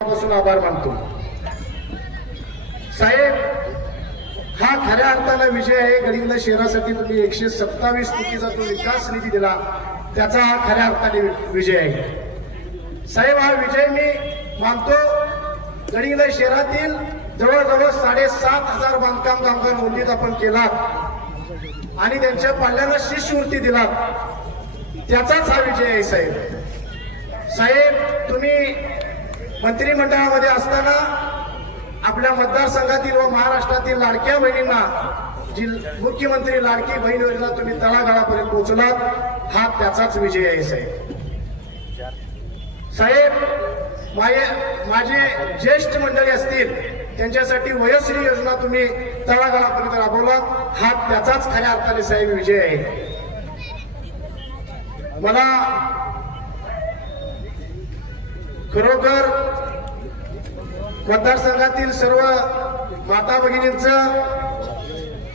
पासून आभार मानतो साहेब। हा खऱ्या अर्थाने विजय आहे। गडिंग्लज शहरासाठी तुम्ही 127 कोटीचा तो विकास निधी दिला, त्याचा हा खऱ्या अर्थाने विजय आहे साहेब। हा विजय मी मानतो। गडिंग्लज शहरातील जवळजवळ 7,500 बांधकाम कामगार नोंदणीत आपण केला आणि त्यांच्या पाल्याला शिष्यवृत्ती दिला, त्याचाच हा विजय आहे साहेब। तुम्ही मंत्रिमंडळामध्ये असताना आपल्या मतदारसंघातील व महाराष्ट्रातील लाडक्या बहिणींना जी मुख्यमंत्री लाडकी बहीण योजना तुम्ही तळागाळापर्यंत पोहोचलात, हा त्याचाच विजय आहे साहेब। माझे ज्येष्ठ मंडळी असतील त्यांच्यासाठी वयोश्री योजना तुम्ही तळागाळापर्यंत राबवलात, हा त्याचाच खऱ्या अर्थाने साहेब विजय आहे। मला खरोखर मतदारसंघातील सर्व माता भगिनींचं,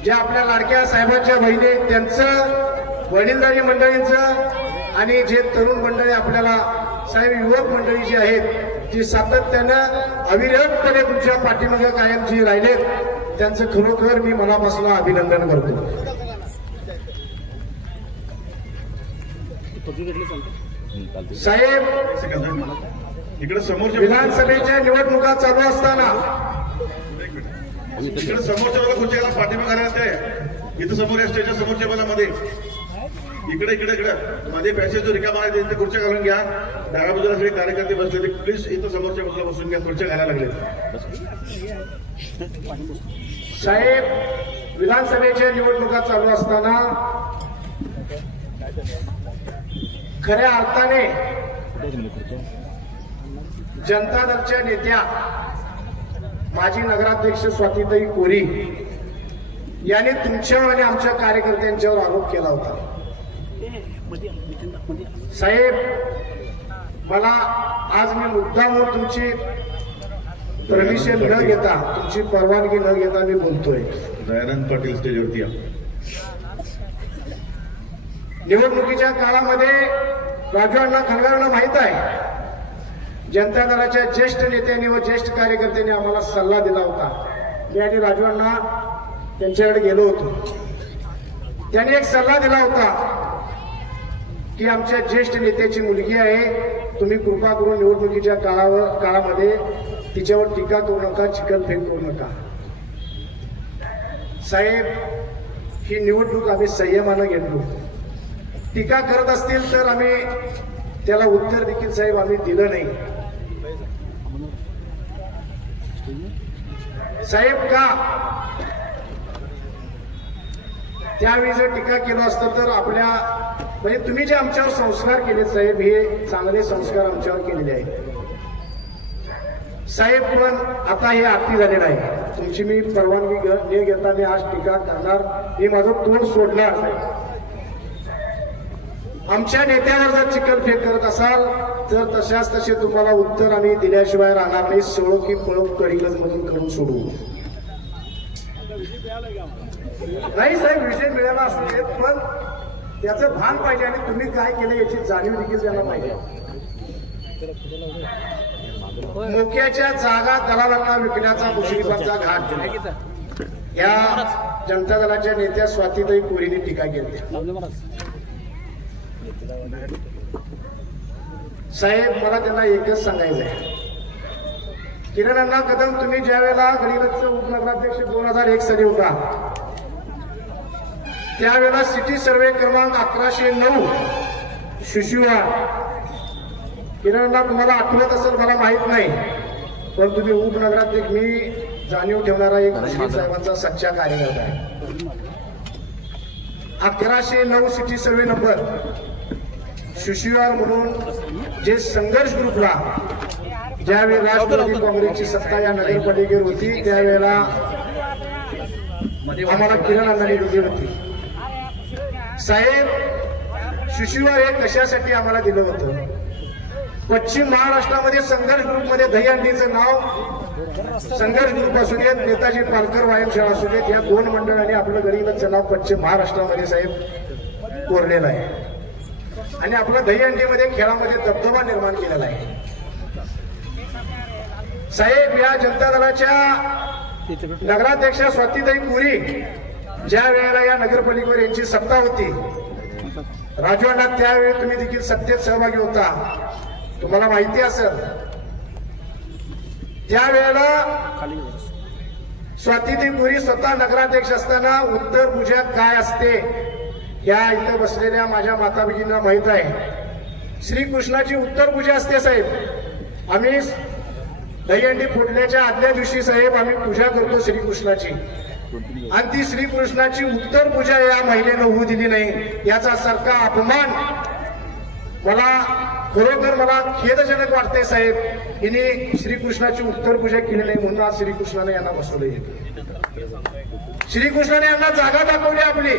जे आपल्या लाडक्या साहेबांच्या बहिणी त्यांचं, वडीलधारी मंडळींचं आणि जे तरुण मंडळी आपल्याला साहेब युवक मंडळी जी आहेत ती सातत्यानं अविरतपणे तुमच्या पाठीमागे कायम जी राहिलेत, त्यांचं खरोखर मी मनापासून अभिनंदन करतो साहेब। इकडे समोरच्या विधानसभेच्या निवडणुका चालू असताना इकडे समोरच्या बाजूला खुर्च्या पाठिंबा घालण्यात आहे। इथं समोर या स्टेजच्या समोरच्या बाजूमध्ये इकडे इकडे इकडे मध्ये पॅसेज जो रिकामा आहे तिथे खुर्च्या घालून घ्या। डाव्या बाजूला सगळे कार्यकर्ते बसले, प्लीज इथं समोरच्या बाजूला बसून घ्या, खुर्च्या घालायला लागले साहेब। विधानसभेच्या निवडणुका चालू असताना खऱ्या अर्थाने जनता दलच्या नेत्या माजी नगराध्यक्ष स्वातीताई कोरी यांनी तुमच्यावर आणि आमच्या कार्यकर्त्यांच्यावर आरोप केला होता साहेब। मला आज मी मुद्दाम तुमची परमिशन न घेता, तुमची परवानगी न घेता मी बोलतोय। दयानंद पाटील स्टेजवरती या। निवडणुकीच्या काळामध्ये राजू अण्णा खंडगारांना माहित आहे, जनता दलाच्या ज्येष्ठ नेत्यांनी व ज्येष्ठ कार्यकर्त्यांनी आम्हाला सल्ला दिला होता। मी आणि राजू अण्णा त्यांच्याकडे गेलो होतो, त्यांनी एक सल्ला दिला होता की आमच्या ज्येष्ठ नेत्याची मुलगी आहे, तुम्ही कृपा करून निवडणुकीच्या काळामध्ये तिच्यावर टीका करू नका, चिखलफेक करू नका साहेब। ही निवडणूक आम्ही संयमानं घेतलो, टीका करत असतील तर आम्ही त्याला उत्तर देखील साहेब आम्ही दिलं नाही साहेब। का त्यावेळी जर टीका केलं असतं तर आपल्या म्हणजे तुम्ही जे आमच्यावर संस्कार केले साहेब, हे चांगले संस्कार आमच्यावर केलेले आहेत साहेब। पण आता हे आरती झालेलं आहे, तुमची मी परवानगी न घेता मी आज टीका करणार, मी माझं तोंड सोडणार साहेब। आमच्या नेत्यावर जर चिखलफेक करत असाल तर तशाच तसे तुम्हाला उत्तर आम्ही दिल्याशिवाय राहणार नाही। सोडो की पळो गडिंग्लज मधून करून सोडू नाही साहेब। विजय मिळाला असते पण त्याचं भान पाहिजे आणि तुम्ही काय केलं याची जाणीव देखील द्यायला पाहिजे। मोक्याच्या जागा दलालांना विकण्याचा मुश्रीफांचा घाट या जनता दलाच्या नेत्या स्वातीताई कोरीने टीका केली साहेब। मला त्यांना एकच सांगायचं आहे, किरण अण्णा कदम तुम्ही ज्या वेळेला गडिंग्लजचे उपनगराध्यक्ष 2001 साली होता, त्यावेळेला सिटी सर्वे क्रमांक 1109 शिशुवाड, किरण अण्णा तुम्हाला आठवत असेल मला माहित नाही, पण तुम्ही उपनगराध्यक्ष, मी जाणीव ठेवणारा एक मुश्रीफ साहेबांचा सच्चा कार्यकर्ता आहे। 1109 सिटी सर्वे नंबर शिशुवार म्हणून जे संघर्ष ग्रुपला ज्यावेळी राष्ट्रवादी काँग्रेसची सत्ता या नगरपालिकेवर होती त्यावेळेला आम्हाला किरण अण्णांनी दिली होती साहेब। शिशुवार हे कशासाठी आम्हाला दिलं होतं, पश्चिम महाराष्ट्रामध्ये संघर्ष ग्रुपमध्ये दहीहंडीचं नाव संघर्ष ग्रुप असू देत, नेताजी पालकर व्यायामशाळा असू देत, या दोन मंडळांनी आपलं गडिंग्लजचं नाव पश्चिम महाराष्ट्रामध्ये साहेब कोरलेलं आहे आणि आपल्या दहीहंडीमध्ये खेळामध्ये दबदबा निर्माण केलेला आहे। साहेब, या जनता दलाच्या नगराध्यक्षा स्वातीताई पुरी ज्या वेळेला या नगरपालिकेवर यांची सत्ता होती, राजू अण्णा त्यावेळी तुम्ही देखील सत्तेत सहभागी होता, तुम्हाला माहिती असेल. त्यावेळेला स्वातीताई पुरी स्वतः नगराध्यक्ष असताना उत्तर पूजा काय असते या इथं बसलेल्या माझ्या माता भगिनींना माहित आहे. श्रीकृष्णाची उत्तर पूजा असते साहेब. आम्ही दहीहंडी फोडण्याच्या आदल्या दिवशी साहेब आम्ही पूजा करतो श्रीकृष्णाची, आणि ती श्रीकृष्णाची उत्तर पूजा या महिलेनं होऊ दिली नाही. याचा सारखा अपमान खरोखर मला खेदजनक वाटते साहेब. हिने श्रीकृष्णाची उत्तर पूजा केली नाही म्हणून आज श्रीकृष्णाने यांना बसवले. श्रीकृष्णाने यांना जागा दाखवली आपली.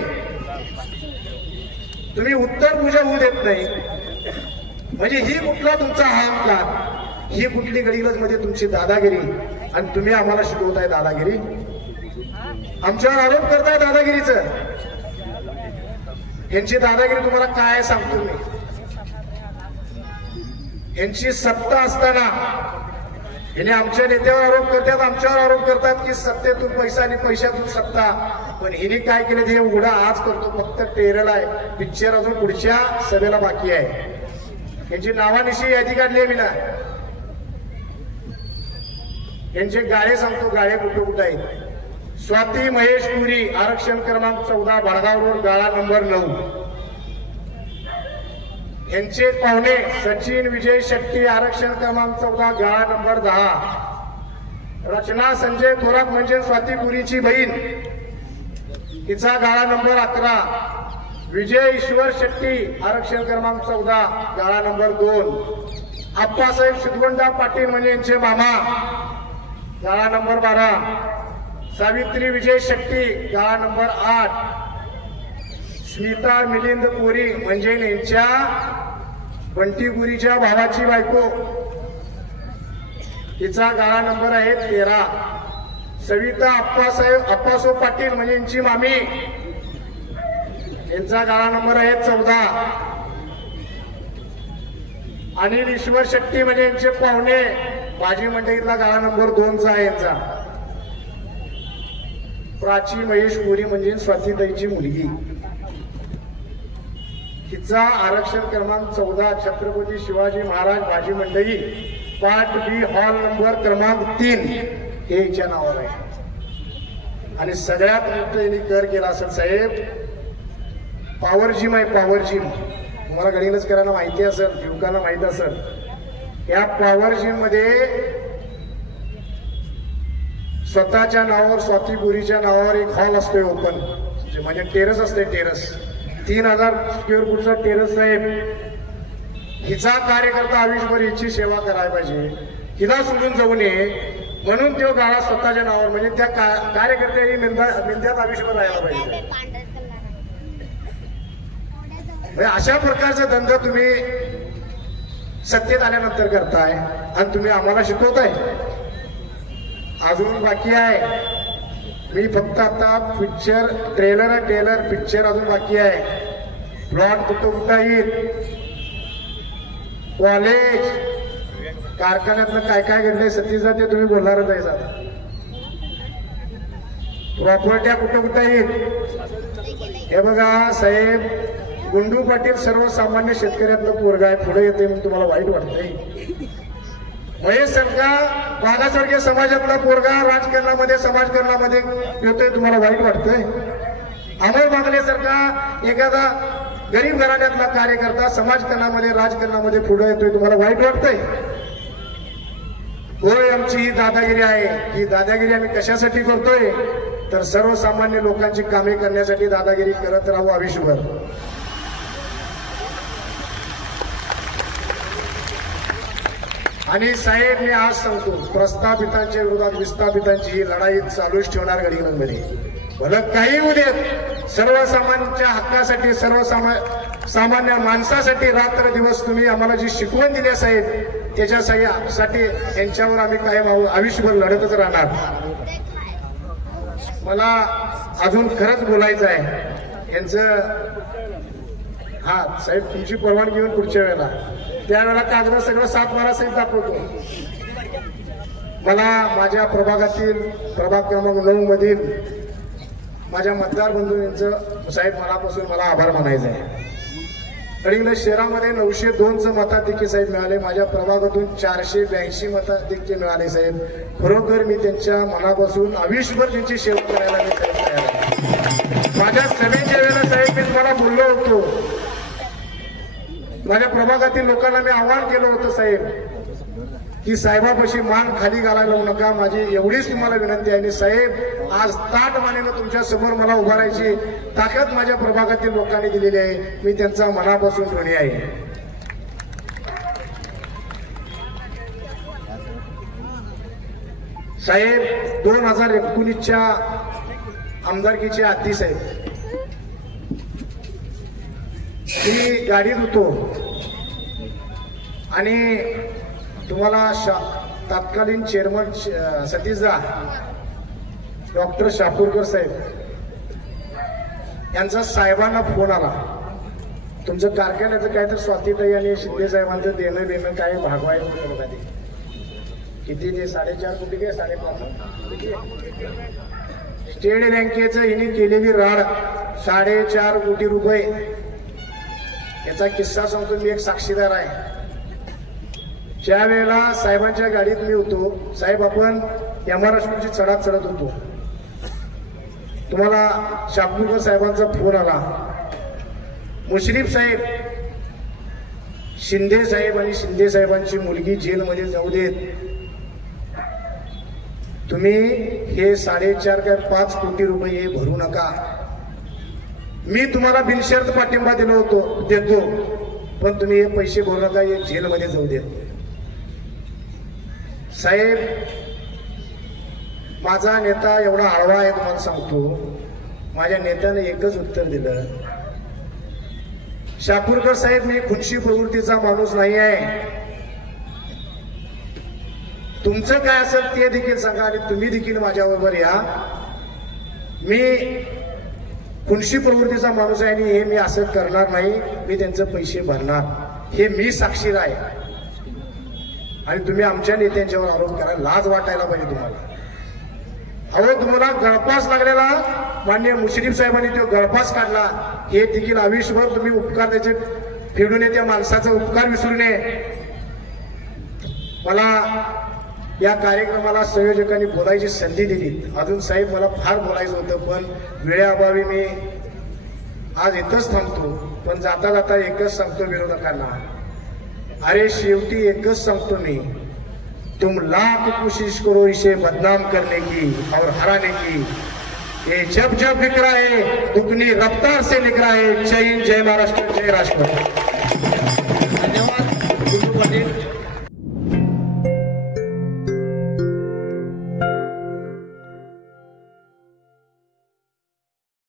तुम्ही उत्तर पूजा होऊ देत नाही म्हणजे ही कुठला तुमचा अहंकार, ही कुठली गडीगज मध्ये तुमची दादागिरी, आणि तुम्ही आम्हाला शिकवताय दादागिरी, आमच्यावर आरोप करताय दादागिरीचं. यांची दादागिरी तुम्हाला काय सांगतो मी. यांची सत्ता असताना याने आमच्या नेत्यावर आरोप करतात, आमच्यावर आरोप करतात की सत्तेतून पैसा आणि पैशातून सत्ता. पण हिने काय केलं ते उघडा आज करतो. फक्त टेरल आहे, पिक्चर अजून पुढच्या सभेला बाकी आहे. यांची नावानिशी यादी काढली आहे मी ना. यांचे गाळे सांगतो, गाळे कुठे कुठे आहेत. स्वाती महेश पुरी, आरक्षण क्रमांक 14, भडगाव रोड, गाळा नंबर 9. यांचे पाहुणे सचिन विजय शेट्टी, आरक्षण क्रमांक 14, गाळा नंबर 10. रचना संजय थोरात म्हणजे स्वाती पुरीची बहीण, तिचा गाळा नंबर 11. विजय ईश्वर शेट्टी, आरक्षण क्रमांक 14, गाळा नंबर 2. आप्पासाहेब शिदवंडा पाटील म्हणजे यांचे मामा, गाळा नंबर 12. सावित्री विजय शेट्टी, गाळा नंबर 8. स्मिता मिलिंद पुरी म्हणजे यांच्या बंटी पुरीच्या भावाची बायको, तिचा गाळा नंबर आहे 13. सविता अप्पासो पाटील म्हणजे यांची मामी, यांचा गाळा नंबर आहे 14. अनिल ईश्वर शेट्टी म्हणजे यांचे पाहुणे, भाजी मंडईतला गाळा नंबर 2चा आहे यांचा. प्राची महेश पुरी म्हणजे स्वातीताईची मुलगी, हिचा आरक्षण क्रमांक 14, छत्रपती शिवाजी महाराज भाजी मंडई, पार्ट बी, हॉल नंबर क्रमांक 3 हे हिच्या नावावर आहे. आणि सगळ्यात मोठं यांनी कर केला असेल साहेब, पॉवर जिम आहे. पॉवर जिम तुम्हाला गडिंगलज करायला माहिती असेल, युवकांना माहिती असेल. या पॉवर जिम मध्ये स्वतःच्या नावावर, स्वाती पुरीच्या नावावर एक हॉल असतोय ओपन, म्हणजे टेरस असते. टेरस 3000 स्क्वेअर फूटचा टेरस साहेब. हिचा कार्यकर्ता आयुष्यभर हिची सेवा करायला पाहिजे, हिला सोडून जाऊ नये म्हणून तो गाळा स्वतःच्या नावावर, म्हणजे त्या कार्यकर्त्यांनी मिंद्यात आयुष्यभर राहायला पाहिजे. अशा प्रकारचा धंदा तुम्ही सत्तेत आल्यानंतर करताय आणि तुम्ही आम्हाला शिकवताय. अजून बाकी आहे. मी फक्त आता पिक्चर ट्रेलर पिक्चर अजून बाकी आहे. प्लॉट कुठं येईल, कॉलेज, कारखान्यातलं काय काय घडलंय सतीचा ते तुम्ही बोलणारच आहे. प्रॉपर्ट्या कुठं येईल हे बघा साहेब. गुंडू पाटील सर्वसामान्य शेतकऱ्यातलं पोरगा आहे, पुढे येते म्हणून तुम्हाला वाईट वाटतंय. महेश सरका मागासवर्गीय समाजातला पोरगा राजकारणामध्ये समाजकारणामध्ये येतोय, तुम्हाला वाईट वाटतंय. अमर बागलेसारखा एखादा गरीब घराण्यातला कार्यकर्ता समाजकारणामध्ये राजकारणामध्ये पुढे येतोय, तुम्हाला वाईट वाटतंय. होय, आमची ही दादागिरी आहे. ही दादागिरी आम्ही कशासाठी करतोय तर सर्वसामान्य लोकांची कामे करण्यासाठी दादागिरी करत राहू आयुष्यभर. आणि साहेब मी आज सांगतो, प्रस्थापितांच्या विरोधात विस्थापितांची ही लढाई चालूच ठेवणार गडिंगलजमध्ये. भलं काही होऊ देत, सर्वसामान्यांच्या हक्कासाठी, सर्वसामान्य माणसासाठी रात्र दिवस तुम्ही आम्हाला जी शिकवण दिली साहेब, त्याच्यासाठी यांच्यावर आम्ही कायम आयुष्यभर लढतच राहणार. मला अजून खरंच बोलायचं आहे यांचं. हा साहेब, तुमची परवानगी घेऊन पुढच्या वेळेला त्यावेळेला कागद सगळं 7 बारा साहेब दाखवतो. मला माझ्या प्रभागातील प्रभाग क्रमांक 9 मधील माझ्या मतदार बंधूंचं साहेब मनापासून मला आभार मानायचे आहे. गडिंग्लज शहरामध्ये 902चं मताधिक्य साहेब मिळाले. माझ्या प्रभागातून 482 मताधिक्य मिळाले साहेब. खरोखर मी त्यांच्या मनापासून आयुष्यभर त्यांची सेवा करायला मी साहेब तयार आहे. माझ्या सभेच्या वेळेला साहेब मी तुम्हाला बोललो होतो, माझ्या प्रभागातील लोकांना मी आवाहन केलं होतं साहेब की साहेबापाशी मान खाली घालायला लावू नका. माझी एवढीच तुम्हाला विनंती आहे. आणि साहेब आज ताट मानेनं तुमच्या समोर मला उभारायची ताकद माझ्या प्रभागातील लोकांनी दिलेली आहे. मी त्यांचा मनापासून ऋणी आहे. साहेब 2019च्या आमदारकीचे आधी साहेब मी गाडीत होतो आणि तुम्हाला तत्कालीन चेअरमन सतीशदा डॉक्टर शापूरकर साहेब यांचा साहेबांना फोन आला. तुमचं कारखान्याचं काय तर स्वातीताई आणि शिंदे साहेबांचं देणं काय भागवायचं बघा. ते किती ते 4.5 कोटी काय 5.5 स्टेट बँकेचं हिने केलेली राड 4.5 कोटी रुपये. याचा किस्सा सांगतो, मी एक साक्षीदार आहे. ज्या वेळेला साहेबांच्या गाडीत मी होतो साहेब, आपण महाराष्ट्राची चढात चढत होतो, तुम्हाला शापूरकर साहेबांचा फोन आला. मुश्रीफ साहेब, शिंदे साहेब आणि शिंदे साहेबांची मुलगी जेलमध्ये जाऊ देत, तुम्ही हे 4.5 काय 5 कोटी रुपये भरू नका. मी तुम्हाला बिनशर्त पाठिंबा देतो, पण तुम्ही हे पैसे भरू नका, हे जेलमध्ये जाऊ देत. साहेब माझा नेता एवढा हळवा आहे तुम्हाला सांगतो. माझ्या नेत्याने एकच उत्तर दिलं, शापूरकर साहेब मी खुनशी प्रवृत्तीचा माणूस नाही आहे. तुमचं काय असेल ते देखील सांगा आणि तुम्ही देखील माझ्याबरोबर या. मी खुनशी प्रवृत्तीचा माणूस आहे आणि हे मी असं करणार नाही. मी त्यांचे पैसे भरणार, हे मी साक्षीदार आहे. आणि तुम्ही आमच्या नेत्यांच्यावर आरोप करा, लाज वाटायला पाहिजे तुम्हाला. अहो तुम्हाला गळफास लागलेला माननीय मुश्रीफ साहेबांनी तो गळफास काढला, हे देखील आयुष्यभर तुम्ही उपकार त्याचे फेडून त्या माणसाचा उपकार विसरू नये. मला या कार्यक्रमाला संयोजकांनी बोलायची संधी दिली. अजून साहेब मला फार बोलायचं होतं, पण वेळेअभावी मी आज इथंच थांबतो. पण जाता जाता एकच सांगतो विरोधकांना, अरे शेवटी एकच सांगतो मी, तुम लाख कोशिश करो इसे बदनाम करने की और हराने की, ये जब जब लिख रहा है दुगनी रफ्तार से लिख रहा है. जय हिंद, जय महाराष्ट्र, जय राष्ट्र.